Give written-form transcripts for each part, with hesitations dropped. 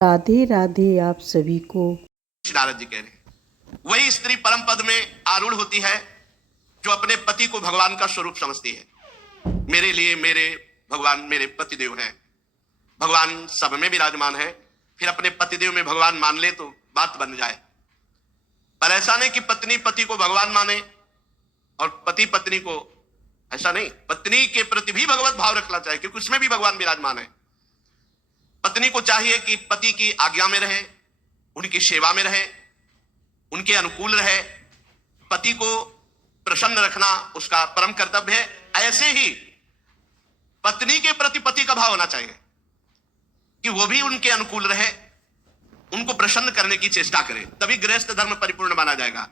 राधे राधे आप सभी को। नारद जी कह रहे हैं वही स्त्री परम पद में आरूढ़ होती है जो अपने पति को भगवान का स्वरूप समझती है। मेरे लिए मेरे भगवान मेरे पतिदेव हैं, भगवान सब में विराजमान है। फिर अपने पतिदेव में भगवान मान ले तो बात बन जाए। पर ऐसा नहीं कि पत्नी पति को भगवान माने और पति पत्नी को ऐसा नहीं। पत्नी के प्रति भी भगवत भाव रखना चाहिए क्योंकि उसमें भी भगवान विराजमान है। पत्नी को चाहिए कि पति की आज्ञा में रहे, उनकी सेवा में रहे, उनके अनुकूल रहे। पति को प्रसन्न रखना उसका परम कर्तव्य है। ऐसे ही पत्नी के प्रति पति का भाव होना चाहिए कि वो भी उनके अनुकूल रहे, उनको प्रसन्न करने की चेष्टा करे, तभी गृहस्थ धर्म परिपूर्ण माना जाएगा।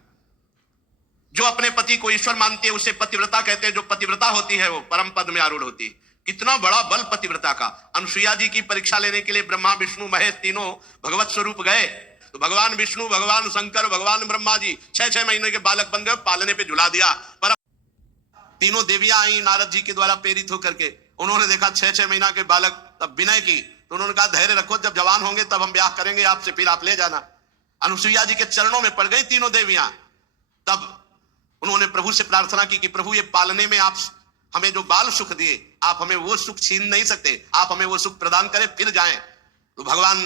जो अपने पति को ईश्वर मानती है उसे पतिव्रता कहते हैं। जो पतिव्रता होती है वो परम पद में आरूढ़ होती है। कितना बड़ा बल पतिव्रता का। अनुसुईया जी की परीक्षा लेने के लिए ब्रह्मा विष्णु महेश तीनों भगवत स्वरूप गए तो भगवान विष्णु, भगवान शंकर, भगवान ब्रह्मा जी 6-6 महीने के बालक बन गए, पालने पे झुला दिया। पर तीनों देवियां आई नारद जी के द्वारा प्रेरित होकर के। उन्होंने देखा 6-6 महीना के बालक, तब विनय की तो उन्होंने कहा धैर्य रखो, जब जवान होंगे तब हम ब्याह करेंगे आपसे, फिर आप ले जाना। अनुसुईया जी के चरणों में पड़ गई तीनों देवियां। तब उन्होंने प्रभु से प्रार्थना की कि प्रभु ये पालने में आप हमें जो बाल सुख दिए, आप हमें वो सुख छीन नहीं सकते, आप हमें वो सुख प्रदान करें फिर जाएं। तो भगवान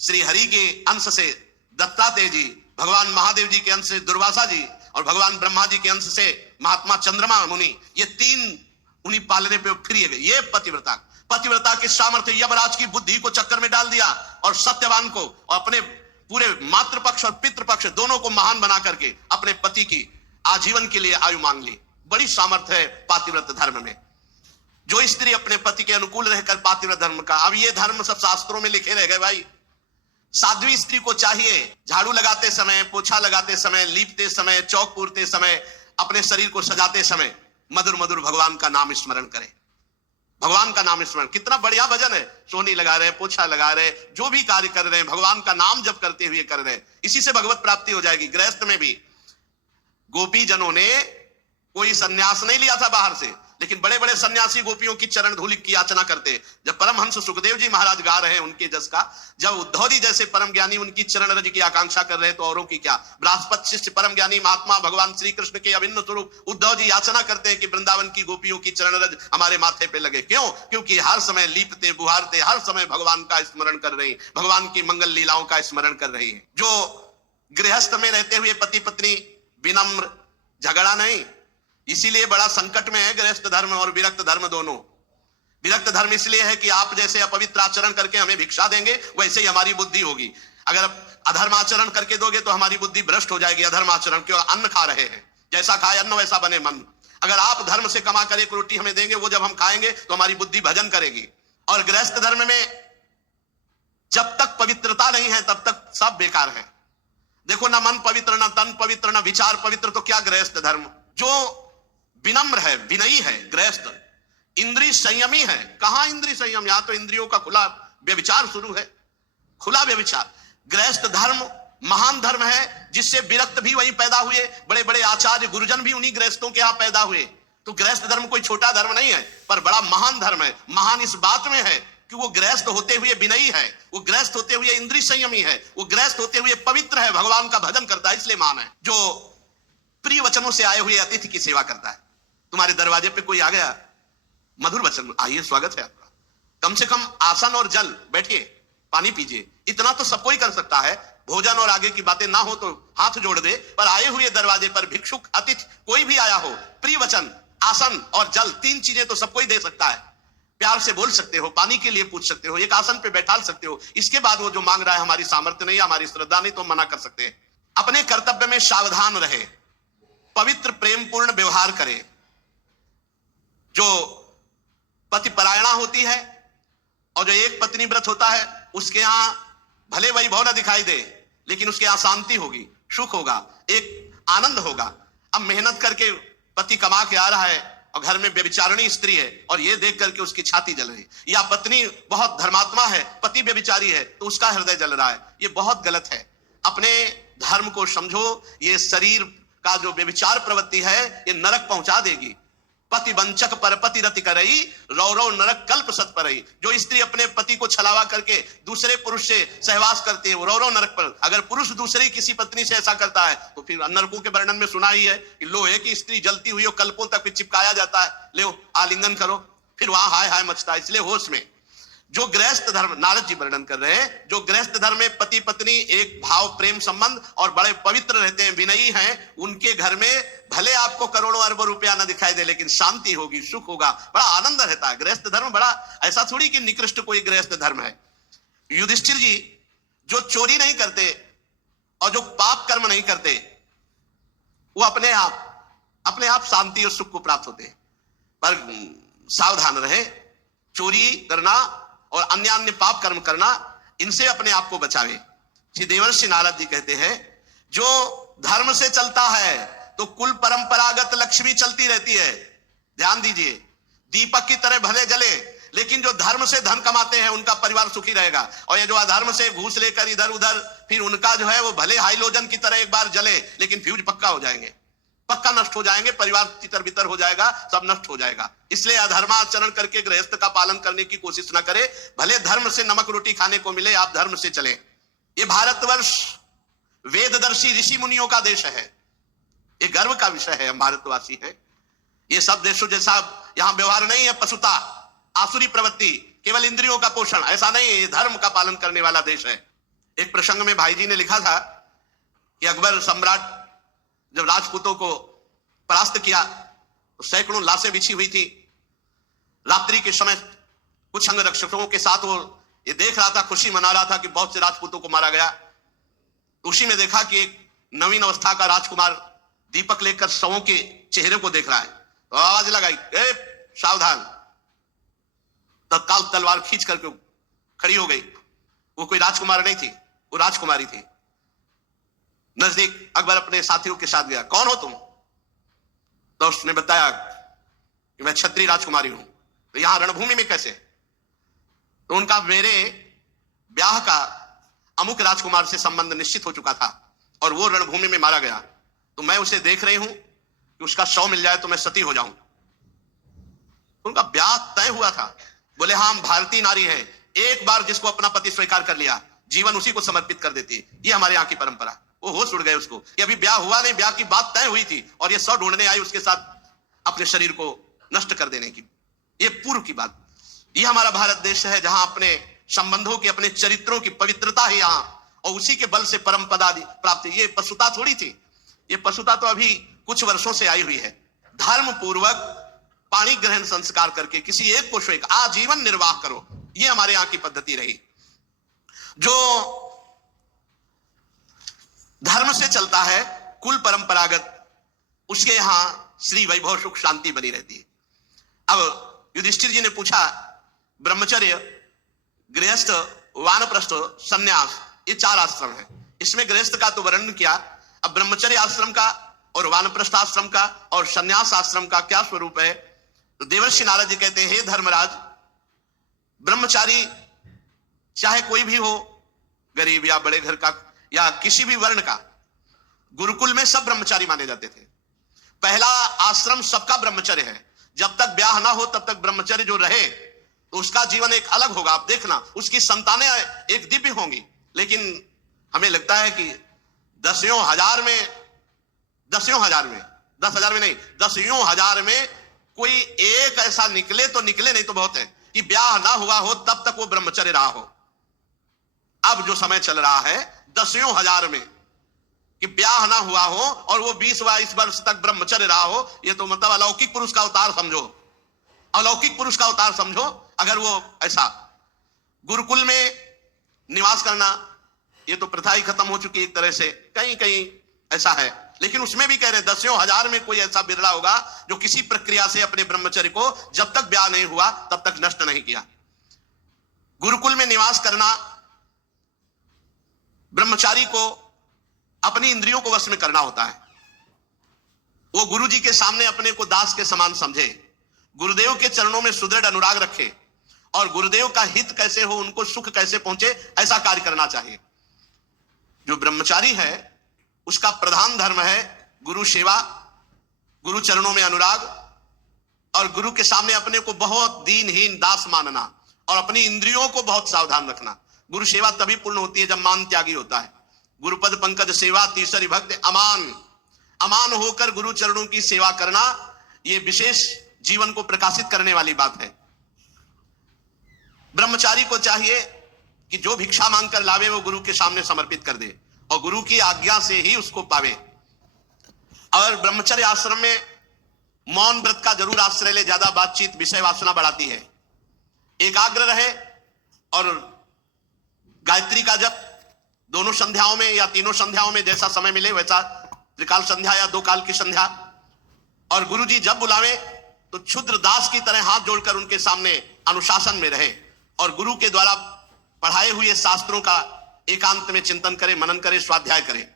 श्री हरि के अंश से दत्तात्रेय जी, भगवान महादेव जी के अंश से दुर्वासा जी और भगवान ब्रह्मा जी के अंश से महात्मा चंद्रमा मुनि, ये तीन उन्हीं पालने पे फिर गए। ये पतिव्रता, पतिव्रता के सामर्थ्य यमराज की बुद्धि को चक्कर में डाल दिया और सत्यवान को और अपने पूरे मातृपक्ष और पितृपक्ष दोनों को महान बना करके अपने पति की आजीवन के लिए आयु मांग ली। बड़ी सामर्थ्य है पातिव्रत धर्म में। जो स्त्री अपने पति के अनुकूल रहकर पातिव्रत धर्म का, अब ये धर्म सब शास्त्रों में लिखे रह गए भाई। साध्वी स्त्री को चाहिए झाड़ू लगाते समय, पोछा लगाते समय, लीपते समय, चौक पूरते समय, अपने शरीर को सजाते समय मधुर मधुर भगवान का नाम स्मरण करे। भगवान का नाम स्मरण, कितना बढ़िया भजन है। सोनी लगा रहे, पोछा लगा रहे, जो भी कार्य कर रहे हैं भगवान का नाम जब करते हुए कर रहे हैं, इसी से भगवत प्राप्ति हो जाएगी। गृहस्थ में भी गोपी जनों ने कोई सन्यास नहीं लिया था बाहर से, लेकिन बड़े बड़े सन्यासी गोपियों की चरण धूलि की याचना करते। जब परमहंस सुखदेव जी महाराज गा रहे हैं उनके जस का, जब उद्धव जी जैसे परम ज्ञानी उनकी चरण रज की आकांक्षा कर रहे तो औरों की क्या। बृहस्पति शिष्य परम ज्ञानी महात्मा भगवान श्री कृष्ण के अभिन्न स्वरूप उद्धव जी याचना करते हैं कि वृंदावन की गोपियों की चरण रज हमारे माथे पे लगे। क्यों? क्योंकि हर समय लीपते बुहारते हर समय भगवान का स्मरण कर रहे हैं, भगवान की मंगल लीलाओं का स्मरण कर रही है। जो गृहस्थ में रहते हुए पति पत्नी विनम्र, झगड़ा नहीं, इसीलिए बड़ा संकट में है गृहस्थ धर्म और विरक्त धर्म दोनों। विरक्त धर्म इसलिए है कि आप जैसे अपवित्र आचरण करके हमें भिक्षा देंगे वैसे ही हमारी बुद्धि होगी। अगर अधर्म आचरण करके दोगे तो हमारी बुद्धि भ्रष्ट हो जाएगी। अधर्म आचरण क्यों? अन्न खा रहे हैं, जैसा खाए अन्न वैसा बने मन। अगर आप धर्म से कमा कर एक रोटी हमें देंगे, वो जब हम खाएंगे तो हमारी बुद्धि भजन करेगी। और गृहस्थ धर्म में जब तक पवित्रता नहीं है तब तक सब बेकार है। देखो, ना मन पवित्र, ना तन पवित्र, ना विचार पवित्र, तो क्या गृहस्थ धर्म? जो विनम्र है, विनयी है गृहस्थ, इंद्रिय संयमी है। कहां इंद्रिय संयम? यहां तो इंद्रियों का खुला व्यभिचार शुरू है, खुला व्यभिचार। गृहस्थ धर्म महान धर्म है जिससे विरक्त भी वही पैदा हुए, बड़े बड़े आचार्य गुरुजन भी उन्हीं गृहस्थों के यहां पैदा हुए। तो गृहस्थ धर्म कोई छोटा धर्म नहीं है, पर बड़ा महान धर्म है। महान इस बात में है कि वो गृहस्थ होते हुए विनयी है, वो गृहस्थ होते हुए इंद्रिय संयमी है, वो गृहस्थ होते हुए पवित्र है, भगवान का भजन करता है, इसलिए महान है। जो प्रिय वचनों से आए हुए अतिथि की सेवा करता है। तुम्हारे दरवाजे पे कोई आ गया, मधुर वचन, आइए स्वागत है आपका, कम से कम आसन और जल, बैठिए, पानी पीजिए, इतना तो सब कोई कर सकता है। भोजन और आगे की बातें ना हो तो हाथ जोड़ दे, पर आए हुए दरवाजे पर भिक्षुक अतिथि कोई भी आया हो, प्रिय वचन, आसन और जल, तीन चीजें तो सब कोई दे सकता है। प्यार से बोल सकते हो, पानी के लिए पूछ सकते हो, एक आसन पे बैठा सकते हो। इसके बाद वो जो मांग रहा है हमारी सामर्थ्य नहीं, हमारी श्रद्धा नहीं, तो मना कर सकते हैं। अपने कर्तव्य में सावधान रहे, पवित्र प्रेम पूर्ण व्यवहार करे। जो पति परायणा होती है और जो एक पत्नी व्रत होता है, उसके यहां भले वैभव न दिखाई दे, लेकिन उसके यहां शांति होगी, सुख होगा, एक आनंद होगा। अब मेहनत करके पति कमा के आ रहा है और घर में व्यभिचारिणी स्त्री है और ये देख करके उसकी छाती जल रही, या पत्नी बहुत धर्मात्मा है, पति व्यभिचारी है तो उसका हृदय जल रहा है, ये बहुत गलत है। अपने धर्म को समझो। ये शरीर का जो व्यभिचार प्रवृत्ति है ये नरक पहुंचा देगी। पति वंचक पर पति रति करई, रौरव नरक कल्प सत परई। जो स्त्री अपने पति को छलावा करके दूसरे पुरुष से सहवास करती है वो रौरव नरक पर। अगर पुरुष दूसरी किसी पत्नी से ऐसा करता है तो फिर नरकों के वर्णन में सुना ही है कि लोहे की स्त्री जलती हुई और कल्पों तक चिपकाया जाता है, ले आलिंगन करो, फिर वहां हाय हाय मचता है। इसलिए होश में जो गृहस्थ धर्म, नारद जी वर्णन कर रहे हैं, जो गृहस्थ धर्म में पति पत्नी एक भाव प्रेम संबंध और बड़े पवित्र रहते हैं, विनयी हैं, उनके घर में भले आपको करोड़ों अरबों रुपया ना दिखाई दे लेकिन शांति होगी, सुख होगा, बड़ा आनंद रहता है। गृहस्थ धर्म बड़ा, ऐसा थोड़ी कि निकृष्ट कोई गृहस्थ धर्म है। युधिष्ठिर जी जो चोरी नहीं करते और जो पाप कर्म नहीं करते वो अपने आप शांति और सुख को प्राप्त होते हैं। पर सावधान रहे, चोरी करना और अन्य पाप कर्म करना, इनसे अपने आप को बचावे। श्री देवर्षि नारद जी कहते हैं जो धर्म से चलता है तो कुल परंपरागत लक्ष्मी चलती रहती है। ध्यान दीजिए, दीपक की तरह भले जले, लेकिन जो धर्म से धन कमाते हैं उनका परिवार सुखी रहेगा। और ये जो अधर्म से घूस लेकर इधर उधर, फिर उनका जो है वो भले हाइलोजन की तरह एक बार जले लेकिन फ्यूज पक्का हो जाएंगे, पक्का नष्ट हो जाएंगे, परिवार तितर बितर हो जाएगा, सब नष्ट हो जाएगा। इसलिए अधर्माचरण करके गृहस्थ का पालन करने की कोशिश ना करें। भले धर्म से नमक रोटी खाने को मिले, आप धर्म से चलें। ये भारतवर्ष वेददर्शी ऋषि मुनियों का देश है, ये गर्व का विषय है। हम भारतवासी हैं। ये सब देशों जैसा यहां व्यवहार नहीं है, पशुता, आसुरी प्रवृत्ति, केवल इंद्रियों का पोषण, ऐसा नहीं है। ये धर्म का पालन करने वाला देश है। एक प्रसंग में भाई जी ने लिखा था कि अकबर सम्राट जब राजपूतों को परास्त किया तो सैकड़ों लाशें बिछी हुई थी। रात्रि के समय कुछ अंगरक्षकों के साथ वो ये देख रहा था, खुशी मना रहा था कि बहुत से राजपूतों को मारा गया। उसी में देखा कि एक नवीन अवस्था का राजकुमार दीपक लेकर शवों के चेहरे को देख रहा है, तो आवाज लगाई, ए सावधान। तत्काल तलवार खींच करके खड़ी हो गई। वो कोई राजकुमार नहीं थी, वो राजकुमारी थी। नजदीक अकबर अपने साथियों के साथ गया, कौन हो तुम? तो उसने बताया कि मैं क्षत्रिय राजकुमारी हूं। तो यहां रणभूमि में कैसे? तो उनका मेरे ब्याह का अमुक राजकुमार से संबंध निश्चित हो चुका था और वो रणभूमि में मारा गया, तो मैं उसे देख रही हूं कि उसका शव मिल जाए तो मैं सती हो जाऊं। उनका ब्याह तय हुआ था। बोले हाँ, हम भारतीय नारी हैं, एक बार जिसको अपना पति स्वीकार कर लिया जीवन उसी को समर्पित कर देती है। ये हमारे यहाँ की परंपरा। वो होश उड़ गए उसको कि अभी ब्याह हुआ नहीं, ब्याह की बात तय हुई थी और ये सौ ढूंढने आई उसके साथ अपने शरीर को नष्ट कर देने की। ये पूर्व की बात। ये हमारा भारत देश है जहां अपने संबंधों की, अपने चरित्रों की पवित्रता है यहां, और उसी के बल से परम पद आदि प्राप्ति। ये पशुता थोड़ी थी, ये पशुता तो अभी कुछ वर्षों से आई हुई है। धर्म पूर्वक पाणी ग्रहण संस्कार करके किसी एक को स्वीकार, आजीवन निर्वाह करो, ये हमारे यहाँ की पद्धति रही। जो धर्म से चलता है, कुल परंपरागत, उसके यहां श्री वैभव सुख शांति बनी रहती है। अब युधिष्ठिर जी ने पूछा, ब्रह्मचर्य, गृहस्थ, वानप्रस्थ, संन्यास, ये 4 आश्रम है। इसमें गृहस्थ का तो वर्णन किया, अब ब्रह्मचर्य आश्रम का और वानप्रस्थ आश्रम का और संन्यास आश्रम का क्या स्वरूप है? तो देवर्षि नारद जी कहते हैं, हे धर्मराज, ब्रह्मचारी चाहे कोई भी हो, गरीब या बड़े घर का या किसी भी वर्ण का, गुरुकुल में सब ब्रह्मचारी माने जाते थे। पहला आश्रम सबका ब्रह्मचर्य है। जब तक ब्याह ना हो तब तक ब्रह्मचर्य जो रहे तो उसका जीवन एक अलग होगा। आप देखना, उसकी संतानें एक दिव्य होंगी। लेकिन हमें लगता है कि 10,000 में कोई एक ऐसा निकले तो निकले, नहीं तो बहुत है कि ब्याह ना हुआ हो तब तक वो ब्रह्मचर्य रहा हो। अब जो समय चल रहा है 10,000 में कि ब्याह ना हुआ हो और वो 20-22 वर्ष तक ब्रह्मचर्य रहा हो, ये तो मतलब अलौकिक पुरुष का अवतार समझो, अलौकिक पुरुष का अवतार समझो। अगर वो ऐसा गुरुकुल में निवास करना, ये तो प्रथा ही खत्म हो चुकी है एक तरह से, कहीं कहीं ऐसा है। लेकिन उसमें भी कह रहे 10,000 में कोई ऐसा बिरला होगा जो किसी प्रक्रिया से अपने ब्रह्मचर्य को जब तक ब्याह नहीं हुआ तब तक नष्ट नहीं किया। गुरुकुल में निवास करना, ब्रह्मचारी को अपनी इंद्रियों को वश में करना होता है। वो गुरु जी के सामने अपने को दास के समान समझे, गुरुदेव के चरणों में सुदृढ़ अनुराग रखे और गुरुदेव का हित कैसे हो, उनको सुख कैसे पहुंचे, ऐसा कार्य करना चाहिए। जो ब्रह्मचारी है उसका प्रधान धर्म है गुरु सेवा, गुरु चरणों में अनुराग, और गुरु के सामने अपने को बहुत दीनहीन दास मानना और अपनी इंद्रियों को बहुत सावधान रखना। गुरु सेवा तभी पूर्ण होती है जब मान त्यागी होता है। गुरुपद पंकज सेवा तीसरी भक्त अमान होकर गुरु चरणों की सेवा करना, यह विशेष जीवन को प्रकाशित करने वाली बात है। ब्रह्मचारी को चाहिए कि जो भिक्षा मांगकर लावे वो गुरु के सामने समर्पित कर दे और गुरु की आज्ञा से ही उसको पावे। और ब्रह्मचर्य आश्रम में मौन व्रत का जरूर आश्रय ले, ज्यादा बातचीत विषय वासना बढ़ाती है। एकाग्र रहे और गायत्री का जप दोनों संध्याओं में या तीनों संध्याओं में जैसा समय मिले वैसा, त्रिकाल संध्या या 2 काल की संध्या। और गुरु जी जब बुलावे तो क्षुद्र दास की तरह हाथ जोड़कर उनके सामने अनुशासन में रहे और गुरु के द्वारा पढ़ाए हुए शास्त्रों का एकांत में चिंतन करे, मनन करे, स्वाध्याय करे।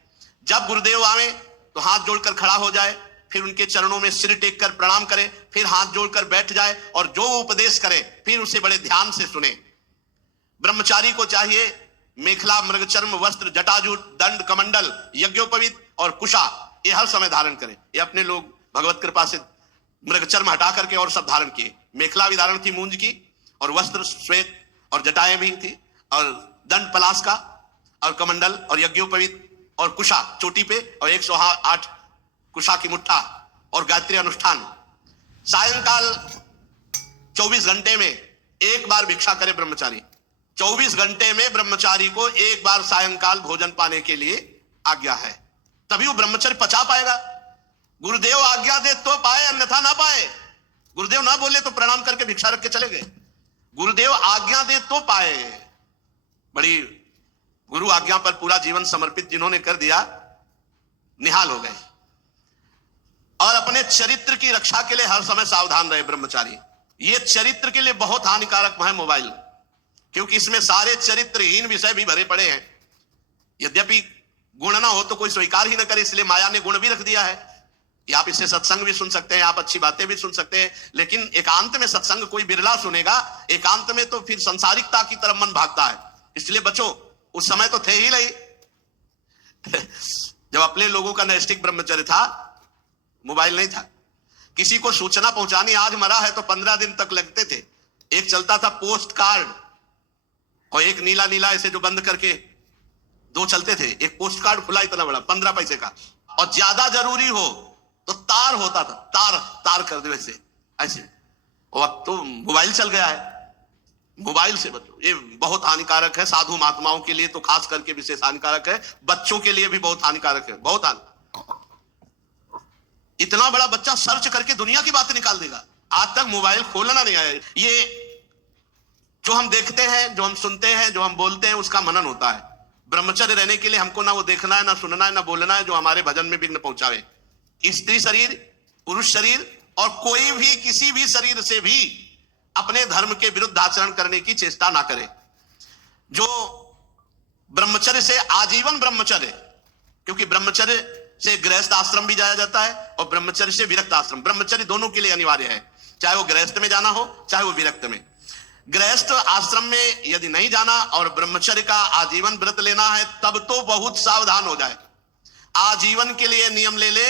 जब गुरुदेव आवे तो हाथ जोड़कर खड़ा हो जाए, फिर उनके चरणों में सिर टेक कर प्रणाम करे, फिर हाथ जोड़कर बैठ जाए और जो उपदेश करे फिर उसे बड़े ध्यान से सुने। ब्रह्मचारी को चाहिए मेखला, मृगचर्म, वस्त्र, जटाजूट, दंड, कमंडल, यज्ञोपवीत और कुशा ये हर समय धारण करे। ये अपने लोग भगवत कृपा से मृगचर्म हटा करके और सब धारण किए। मेखला भी धारण थी मूंज की, और वस्त्र श्वेत, और जटाएं भी थी, और दंड पलाश का, और कमंडल और यज्ञोपवीत और कुशा चोटी पे, और 108 कुशा की मुट्ठा और गायत्री अनुष्ठान। सायंकाल 24 घंटे में एक बार भिक्षा करे ब्रह्मचारी। 24 घंटे में ब्रह्मचारी को एक बार सायंकाल भोजन पाने के लिए आज्ञा है, तभी वो ब्रह्मचर्य पचा पाएगा। गुरुदेव आज्ञा दे तो पाए, अन्यथा ना पाए। गुरुदेव ना बोले तो प्रणाम करके भिक्षा रख के चले गए। गुरुदेव आज्ञा दे तो पाए। बड़ी गुरु आज्ञा पर पूरा जीवन समर्पित जिन्होंने कर दिया, निहाल हो गए। और अपने चरित्र की रक्षा के लिए हर समय सावधान रहे ब्रह्मचारी। ये चरित्र के लिए बहुत हानिकारक है मोबाइल, क्योंकि इसमें सारे चरित्रहीन विषय भी भरे पड़े हैं। यद्यपि गुण ना हो तो कोई स्वीकार ही ना करे, इसलिए माया ने गुण भी रख दिया है। आप इससे सत्संग भी सुन सकते हैं, आप अच्छी बातें भी सुन सकते हैं, लेकिन एकांत में सत्संग कोई बिरला सुनेगा। एकांत में तो फिर संसारिकता की तरफ मन भागता है, इसलिए बचो। उस समय तो थे ही नहीं जब अपने लोगों का नैष्ठिक ब्रह्मचर्य था, मोबाइल नहीं था। किसी को सूचना पहुंचानी, आज मरा है तो 15 दिन तक लगते थे। एक चलता था पोस्ट कार्ड, और एक नीला नीला ऐसे जो बंद करके 2 चलते थे। एक पोस्ट कार्ड खुला इतना बड़ा 15 पैसे का, और ज्यादा जरूरी हो तो तार होता था, तार कर दो ऐसे ऐसे। और अब तो मोबाइल चल गया है। मोबाइल से बचो, ये बहुत हानिकारक है। साधु महात्माओं के लिए तो खास करके विशेष हानिकारक है, बच्चों के लिए भी बहुत हानिकारक है, बहुत इतना बड़ा बच्चा सर्च करके दुनिया की बातें निकाल देगा। आज तक मोबाइल खोलना नहीं आया। ये जो हम देखते हैं, जो हम सुनते हैं, जो हम बोलते हैं, उसका मनन होता है। ब्रह्मचर्य रहने के लिए हमको ना वो देखना है, ना सुनना है, ना बोलना है जो हमारे भजन में विघ्न पहुंचावे। स्त्री शरीर, पुरुष शरीर और कोई भी किसी भी शरीर से भी अपने धर्म के विरुद्ध आचरण करने की चेष्टा ना करे। जो ब्रह्मचर्य से आजीवन ब्रह्मचर्य, क्योंकि ब्रह्मचर्य से गृहस्थ आश्रम भी जाया जाता है और ब्रह्मचर्य से विरक्त आश्रम। ब्रह्मचर्य दोनों के लिए अनिवार्य है, चाहे वो गृहस्थ में जाना हो चाहे वो विरक्त में। गृहस्थ आश्रम में यदि नहीं जाना और ब्रह्मचर्य का आजीवन व्रत लेना है, तब तो बहुत सावधान हो जाए। आजीवन के लिए नियम ले ले।